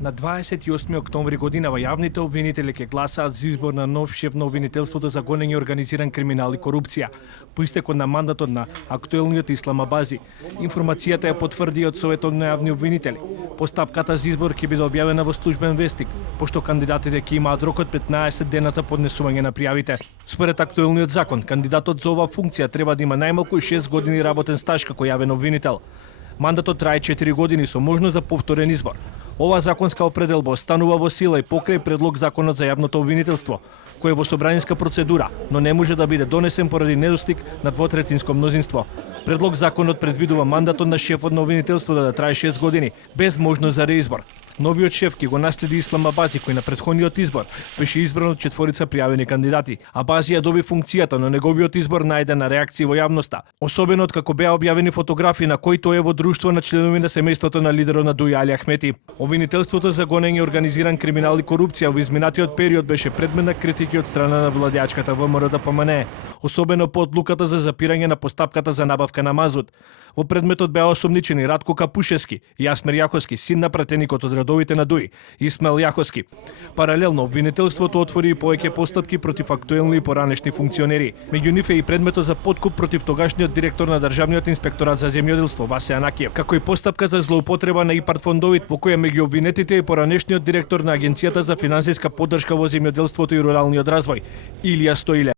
На 28 октомври годинава јавните обвинители ќе гласаат за избор на нов шеф на обвинителството за гонење организиран криминал и корупција, по истекот на мандатот на актуелниот Ислам Абази. Информацијата ја потврди и од Советот на јавни обвинители. Постапката за избор ќе биде објавена во службен вестник, пошто кандидатите ќе имаат рок од 15 дена за поднесување на пријавите. Според актуелниот закон, кандидатот за оваа функција треба да има најмалку 6 години работен стаж како јавен обвинител. Мандатот трае 4 години со можност за повторен избор. Ова законска определба останува во сила и покрај предлог законот за јавното обвинителство, кој е во собранинска процедура, но не може да биде донесен поради недостиг на двотретинско мнозинство. Предлог законот предвидува мандатот на шефот на обвинителството да трае 6 години, без можност за реизбор. Новиот шеф ќе го наследи Ислам Абази, кој на претходниот избор беше избран од 4 пријавени кандидати. Абази ја доби функцијата, но неговиот избор најде на реакции во јавноста, особено откако беа објавени фотографии на кои тој е во друштво на членови на семејството на лидерот на Дуј Али Ахмети. Обвинителството за гонење организиран криминал и корупција во изминатиот период беше предмет на критики од страна на владеачката ВМРО-ДПМНЕ, особено по одлуката за запирање на постапката за набавка на мазут. Во предметот беа осомничени Радко Капушевски и Јасмир Јаховски, син на пратеникот од редовите на Дуј, Исмел Јаховски. Паралелно, обвинителството отвори и повеќе постапки против актуелни и поранешни функционери. Меѓу нив е и предметот за подкуп против тогашниот директор на Државниот инспекторат за земјоделство Васе Анакиев, како и постапка за злоупотреба на ИПАРД фондовите, во која меѓу обвинетите е поранешниот директор на Агенцијата за финансиска поддршка во земјоделството и руралниот развој, Илија Стоиле.